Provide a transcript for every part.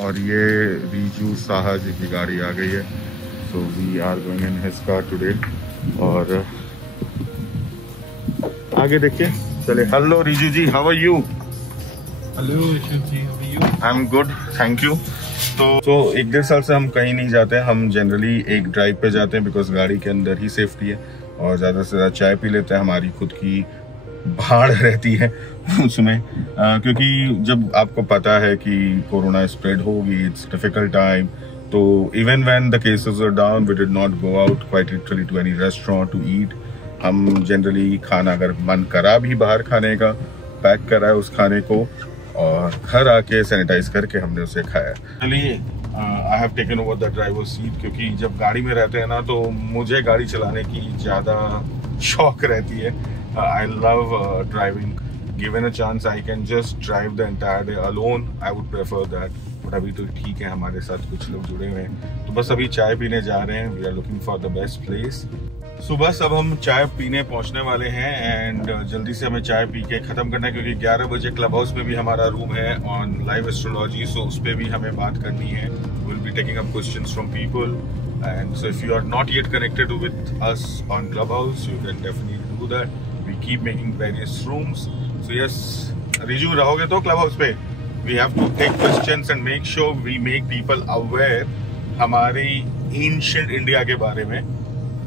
और ये रीजू साहा जी की गाड़ी आ गई है। So we are going in his car today. और आगे देखिए, चले। Hello Riju ji, how are you? Hello Rishabh ji, how are you? I am good, thank you. तो 1-1.5 साल से हम कहीं नहीं जाते हैं। हम जनरली एक ड्राइव पे जाते हैं बिकॉज गाड़ी के अंदर ही सेफ्टी है, और ज़्यादा से ज़्यादा चाय पी लेते हैं। हमारी खुद की भाड़ रहती है उसमें, क्योंकि जब आपको पता है कि कोरोना स्प्रेड होगी, it's difficult time. So even when the cases are down, we did not go out quite literally to any restaurant to eat. हम जनरली खाना अगर मन करा भी बाहर खाने का, पैक करा है उस खाने को, और घर आके सैनिटाइज करके हमने उसे खाया। चलिए, I have taken over the driver seat, क्योंकि जब गाड़ी में रहते हैं ना तो मुझे गाड़ी चलाने की ज़्यादा शौक रहती है। I love driving. Given a chance I can just drive the entire day alone, I would prefer that. But अभी तो ठीक है, हमारे साथ कुछ लोग जुड़े हुए हैं। तो बस अभी चाय पीने जा रहे हैं। We are looking for the best place. So बस अब हम चाय पीने पहुंचने वाले हैं, एंड जल्दी से हमें चाय पी के ख़त्म करना है, क्योंकि 11 बजे क्लब हाउस में भी हमारा रूम है ऑन लाइव एस्ट्रोलॉजी। सो उस पर भी हमें बात करनी है। Will be taking up questions from people, and so if you are not yet connected with us on Clubhouse, you can definitely do that. We keep making various rooms. So yes, Riju रहोगे तो Clubhouse पे we have to take questions and make sure we make people aware हमारी ancient India के बारे में,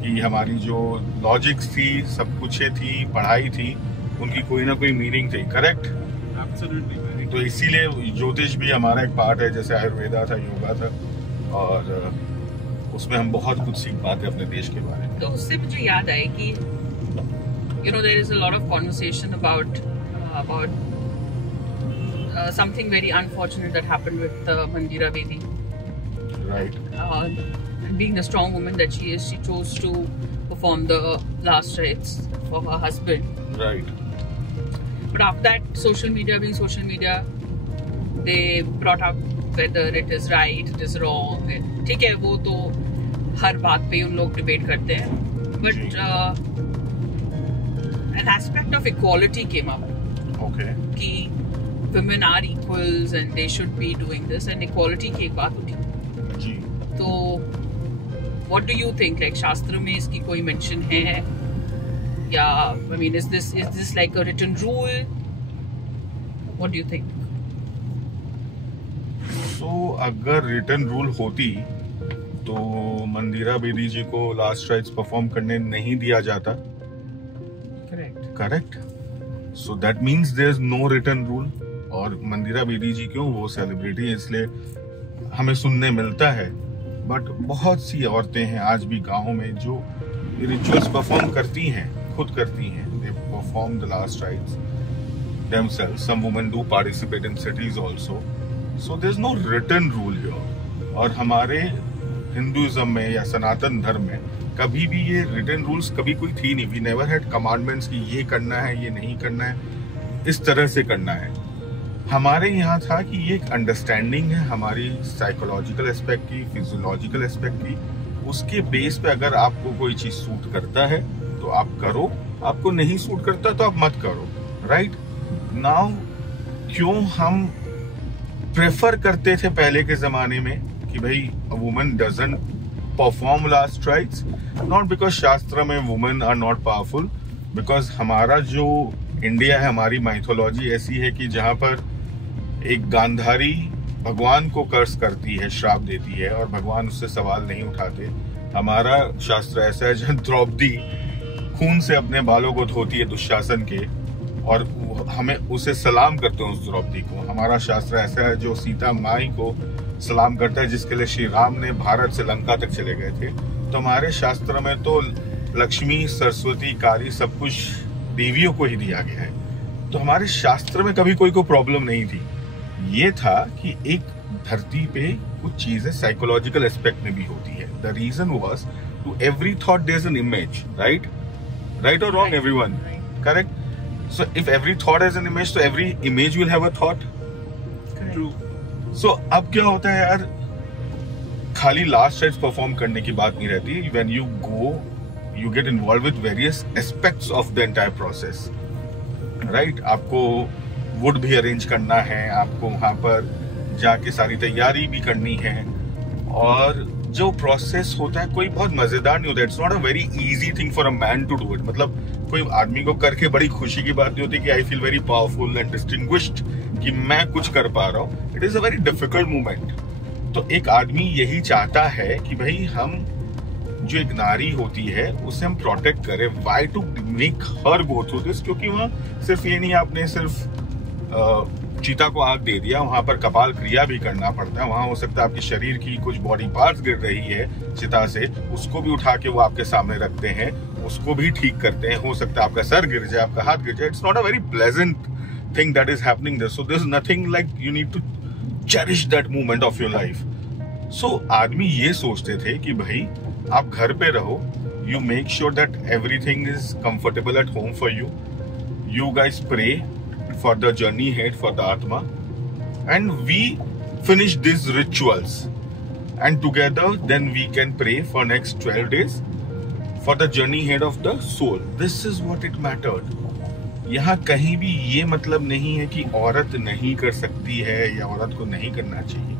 कि हमारी जो लॉजिक्स थी, सब कुछ थी, पढ़ाई थी, उनकी कोई ना कोई मीनिंग थी। करेक्ट? एब्सोल्युटली। तो इसीलिए ज्योतिष भी हमारा एक पार्ट है, जैसे आयुर्वेदा था, योगा था, और उसमें हम बहुत कुछ सीख पाते हैं अपने देश के बारे में। तो उससे मुझे याद आए कि there is a lot of conversation about something very unfortunate that happened with Mandira Bedi. Right. Being the strong woman that she is, she chose to perform the last rites for her husband. Right. But after that, social media being social media, they brought up whether it is right, it is wrong. ठीक है, वो तो हर बात पे उन लोग debate करते हैं. But an aspect of equality came up. Okay. कि women are equals and they should be doing this, and equality की एक बात उठी. जी. तो what do you think? Like शास्त्र में इसकी कोई mention है? या I mean, is this like a written rule? What do you think? So अगर रिटर्न रूल होती तो मंदिरा बेदी जी को लास्ट राइट्स परफॉर्म करने नहीं दिया जाता। Correct. So that means there is no return rule. और मंदिरा बेदी जी क्यों, वो सेलिब्रिटी है इसलिए हमें सुनने मिलता है, बट बहुत सी औरतें हैं आज भी गाँव में जो रिचुअल्स परफॉर्म करती हैं, खुद करती हैं। They perform the last rites themselves. Some women do participate in cities also. So there's no written rule here. और हमारे हिंदुइज्म में या सनातन धर्म में कभी भी ये रिटन रूल्स कभी कोई थी नहीं। वी नेवर हैड कमांडमेंट्स कि ये करना है, ये नहीं करना है, इस तरह से करना है। हमारे यहाँ था कि ये एक अंडरस्टैंडिंग है हमारी साइकोलॉजिकल एस्पेक्ट की, फिजियोलॉजिकल एस्पेक्ट की। उसके बेस पे अगर आपको कोई चीज सूट करता है तो आप करो, आपको नहीं सूट करता तो आप मत करो। राइट नाउ क्यों हम प्रेफर करते थे पहले के जमाने में कि भाई woman doesn't perform last rites, not because शास्त्र में women are not powerful, because हमारा जो इंडिया है, हमारी माइथोलॉजी ऐसी है कि जहां पर एक गांधारी भगवान को कर्स करती है, श्राप देती है, और भगवान उससे सवाल नहीं उठाते। हमारा शास्त्र ऐसा है जहां द्रौपदी खून से अपने बालों को धोती है दुशासन के, और हमें उसे सलाम करते हैं उस द्रौपदी को। हमारा शास्त्र ऐसा है जो सीता माई को सलाम करता है, जिसके लिए श्री राम ने भारत से लंका तक चले गए थे। तो हमारे शास्त्र में तो लक्ष्मी, सरस्वती, काली सब कुछ देवियों को ही दिया गया है। तो हमारे शास्त्र में कभी कोई प्रॉब्लम नहीं थी। ये था कि एक धरती पे कुछ चीजें साइकोलॉजिकल एस्पेक्ट में भी होती है। The reason was to every thought there is an image, right और wrong everyone, correct? So if every thought has an image, so every image will have a thought. True. So अब क्या होता है यार, खाली लास्ट राइट्स परफॉर्म करने की बात नहीं रहती। When you go, you get involved with various aspects of the entire process. Right? आपको वुड भी अरेंज करना है, आपको वहाँ पर जाके सारी तैयारी भी करनी है, और जो प्रोसेस होता है कोई बहुत मजेदार नहीं होता। It's not a very easy thing for a man to do it. मतलब कोई आदमी को करके बड़ी खुशी की बात नहीं होती कि I feel very powerful and distinguished कि मैं कुछ कर पा रहा हूँ। It is a very difficult moment. तो एक आदमी यही चाहता है कि भाई हम जो एक नारी होती है उसे हम प्रोटेक्ट करें। Why to make her go through this? क्योंकि वहाँ सिर्फ ये नहीं, आपने सिर्फ चीता को आग दे दिया, वहां पर कपाल क्रिया भी करना पड़ता है। वहां हो सकता है आपके शरीर की कुछ बॉडी पार्ट्स गिर रही है चिता से, उसको भी उठा के वो आपके सामने रखते हैं, उसको भी ठीक करते हैं। हो सकता है आपका सर गिर जाए, आपका हाथ गिर जाए। It's not a very pleasant thing that is happening there. So there is nothing like you need to cherish that moment of your life. So आदमी ये सोचते थे कि भाई आप घर पे रहो, you make sure that everything is comfortable at home for you, you guys pray for the journey ahead for the Atma, and we finish these rituals, and together then we can pray for next 12 days for the journey ahead of the soul. This is what it mattered. यहाँ कहीं भी ये मतलब नहीं है कि औरत नहीं कर सकती है या औरत को नहीं करना चाहिए।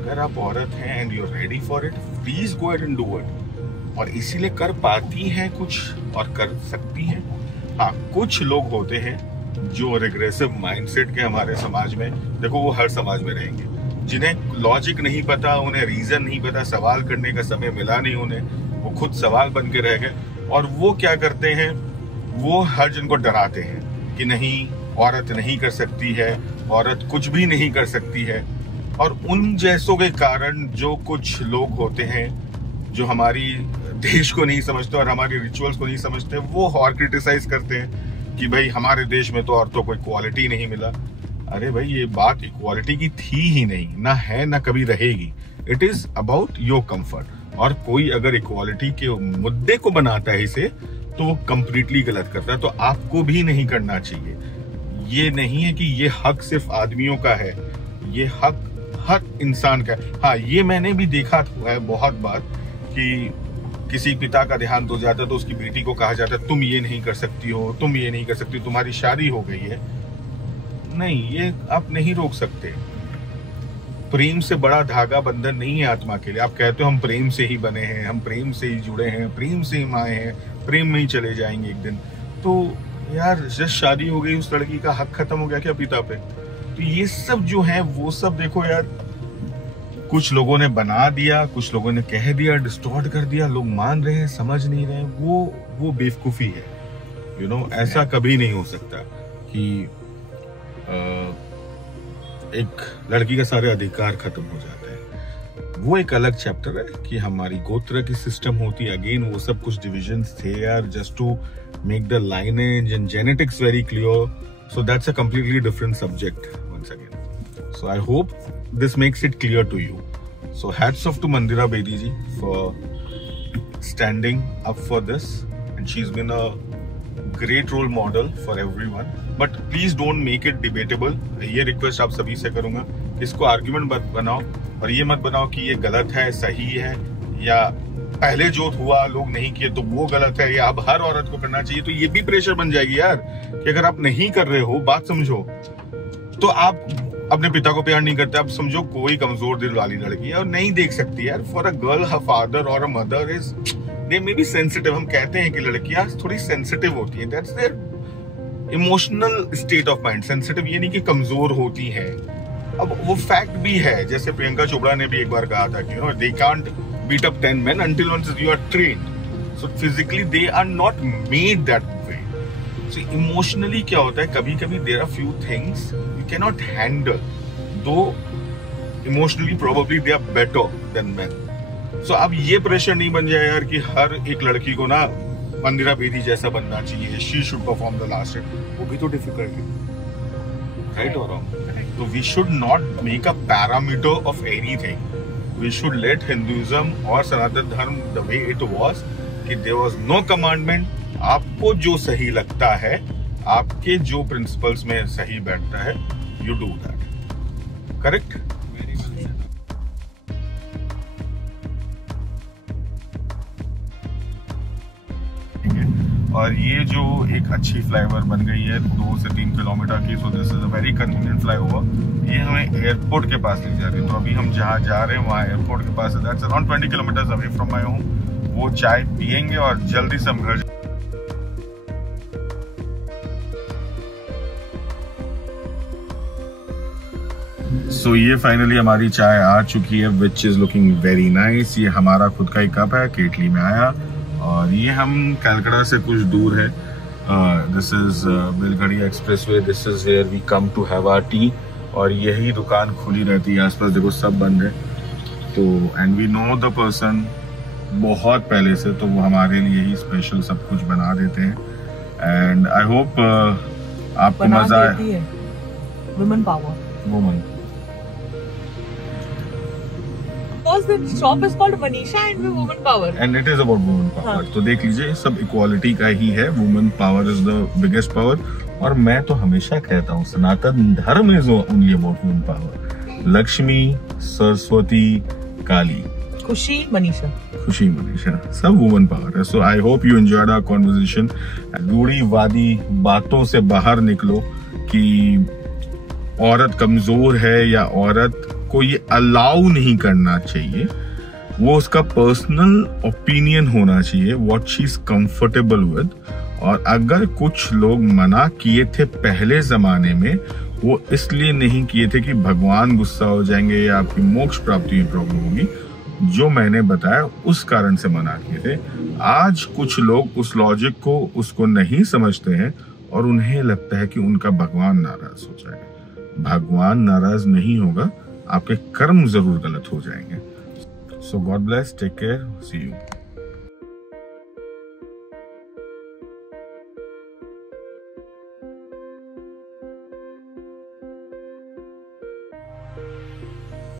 अगर आप औरत हैं and you're ready for it, please go ahead and do it. और इसीलिए कर पाती हैं कुछ और कर सकती हैं। हाँ, कुछ लोग होते हैं जो रिग्रेसिव माइंडसेट के हमारे समाज में, देखो वो हर समाज में रहेंगे, जिन्हें लॉजिक नहीं पता, उन्हें रीजन नहीं पता, सवाल करने का समय मिला नहीं उन्हें, वो खुद सवाल बन के रह गए। और वो क्या करते हैं, वो हर जन को डराते हैं कि नहीं औरत नहीं कर सकती है, औरत कुछ भी नहीं कर सकती है। और उन जैसों के कारण जो कुछ लोग होते हैं जो हमारी देश को नहीं समझते और हमारी रिचुअल्स को नहीं समझते, वो और क्रिटिसाइज करते हैं कि भाई हमारे देश में तो औरतों को इक्वालिटी नहीं मिला। अरे भाई ये बात इक्वालिटी की थी ही नहीं, ना है ना कभी रहेगी। It is about your comfort. और कोई अगर इक्वालिटी के मुद्दे को बनाता है इसे, तो वो कंप्लीटली गलत करता है। तो आपको भी नहीं करना चाहिए। ये नहीं है कि ये हक सिर्फ आदमियों का है, ये हक हर इंसान का है। हाँ, ये मैंने भी देखा है बहुत बार कि किसी पिता का देहांत हो जाता है तो उसकी बेटी को कहा जाता है तुम ये नहीं कर सकती हो, तुम ये नहीं कर सकती, तुम्हारी शादी हो गई है। नहीं, ये आप नहीं रोक सकते। प्रेम से बड़ा धागा बंधन नहीं है आत्मा के लिए। आप कहते हो हम प्रेम से ही बने हैं, हम प्रेम से ही जुड़े हैं, प्रेम से ही आए हैं, प्रेम में ही चले जाएंगे एक दिन। तो यार जस्ट शादी हो गई, उस लड़की का हक खत्म हो गया क्या पिता पे? तो ये सब जो है वो सब देखो यार, कुछ लोगों ने बना दिया, कुछ लोगों ने कह दिया, डिस्टॉर्ट कर दिया, लोग मान रहे हैं, समझ नहीं रहे हैं। वो बेवकूफी है। यू नो, ऐसा कभी नहीं हो सकता कि एक लड़की का सारे अधिकार खत्म हो जाते हैं। वो एक अलग चैप्टर है कि हमारी गोत्र की सिस्टम होती है। अगेन वो सब कुछ डिविजन्स थे यार, just to make the lineage and genetics very clear. So that's a completely different subject once again. So I hope this makes it clear to you. So hats off to Mandira Bedi ji for standing up for this, and she's been a great role model for everyone. But please don't make it debatable. ये request आप सभी से करूंगा, इसको argument मत बनाओ और ये मत बनाओ कि ये गलत है, सही है, या पहले जो हुआ लोग नहीं किए तो वो गलत है, या अब हर औरत को करना चाहिए। तो ये भी प्रेशर बन जाएगी यार कि अगर आप नहीं कर रहे हो, बात समझो, तो आप अपने पिता को प्यार नहीं करते। आप समझो कोई कमजोर दिल वाली लड़की है और नहीं देख सकती यार। For a girl, her father और a mother is they may be sensitive. हम कहते हैं कि लड़कियां थोड़ी सेंसिटिव होती हैं, that's their emotional state of mind. Sensitive ये नहीं कि कमजोर होती हैं। अब वो फैक्ट भी है, जैसे प्रियंका चोपड़ा ने भी एक बार कहा था कि you know they can't beat up 10 men until once you are trained. So physically they are not made that way. So emotionally क्या होता है, कभी कभी there are few things you cannot handle, though emotionally probably they are better than men. So अब ये pressure नहीं बन जाए यार कि हर एक लड़की को ना मंदिरा बेदी जैसा बनना चाहिए, she should perform the last rite. वो भी तो डिफिकल्ट है, right or wrong? So we should not make a parameter of anything. We should let Hinduism और सनातन धर्म the way it was, कि there was no commandment. आपको जो सही लगता है, आपके जो प्रिंसिपल्स में सही बैठता है, you do that. Correct? और ये जो एक अच्छी फ्लाईओवर बन गई है 2 से 3 किलोमीटर की, so this is a very convenient flyover. ये हमें एयरपोर्ट के पास ले जा रही है। तो अभी हम जहाँ जा रहे हैं वहाँ एयरपोर्ट के पास है, that's around 20 kilometres away from my home. वो चाय पियेंगे और जल्दी से हम घर। सो ये फाइनली हमारी चाय आ चुकी है, which is looking very nice. ये हमारा खुद का ही कप है, केटली में आया। और ये हम कलकत्ता से कुछ दूर है। This is Belgarhia expressway, this is where we come to have our tea. और यही दुकान खुली रहती है, आसपास देखो सब बंद है। तो and we know the person बहुत पहले से, तो वो हमारे लिए ही स्पेशल सब कुछ बना देते हैं। एंड आई होप आपको मजा आए। Women power, woman. The shop is called Manisha and Women Power. And it is about women power. हाँ. तो देख लीजिए, सब इक्वालिटी का ही है। Women power is the biggest power. और मैं तो हमेशा कहता हूँ Sanatan Dharma is only about women power. Lakshmi, Saraswati, Kali, Khushi, Manisha, सब वुमेन पावर है। So I hope you enjoyed our conversation. रूढ़िवादी बातों से बाहर निकलो कि औरत कमजोर है या औरत को ये अलाउ नहीं करना चाहिए। वो उसका पर्सनल ओपिनियन होना चाहिए, what she is comfortable with. और अगर कुछ लोग मना किए थे पहले जमाने में, वो इसलिए नहीं किए थे कि भगवान गुस्सा हो जाएंगे या आपकी मोक्ष प्राप्ति में प्रॉब्लम होगी। जो मैंने बताया उस कारण से मना किए थे। आज कुछ लोग उस लॉजिक को उसको नहीं समझते हैं और उन्हें लगता है कि उनका भगवान नाराज हो जाएगा। भगवान नाराज नहीं होगा, आपके कर्म जरूर गलत हो जाएंगे। So God bless, take care, see you.